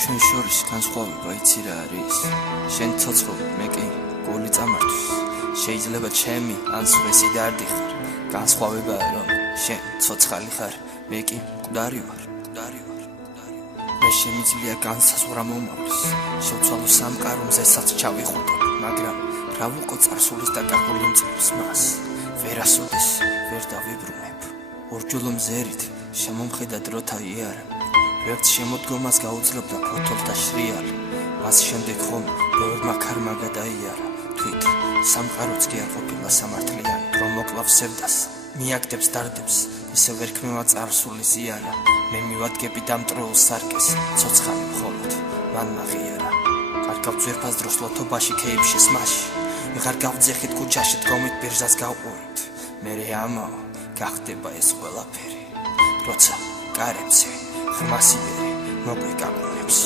ჩვენ შორის განსხვავება იცი რა არის? შენ ცოცხლ, მე კი გული წამართვის. შეიძლება ჩემი ან სხვისი დარდი ხარ. განსხვავებაა რომ შენ ცოცხალი ხარ, მე კი მკვდარი ვარ. მე შემიძლია განსაზღვრა მომავლის. შევცვალო სამყარომზესაც ჩავიხუტო, მაგრამ რა ვუყო წარსულის დაკარგული მწიფს მას? ვერასოდეს ვერ დავიბრუნებ. ორჯულო მზერით შემომხედა დროთა იარა. ვერც შემოდგომას გაუძლებდა ფოთოლთა შრიალი. მას შემდეგ ხომ ბევრმა ქარმა გადაიარა. თვით სამყაროც კი არ ყოფილა სამართლიანი, რომ მოკლავს სევდას, მიაგდებს დარდებს, ისე ვერ ქმევა წარსული ზიარა. მე მივადგები დამტრეულ სარკეს, ცოცხალი მხოლოდ მან მაღიარა. კარგავ ძვირფას დროს ლოთობაში ქეიფში სმაში, ვეღარ გავძეხით ქუჩაში დგომით ბირჟას გავყურით. მერე ამაო გახდება ეს ყველაფერი, როცა კარებზე ხმასიბერი მოგვიგაგუნებს.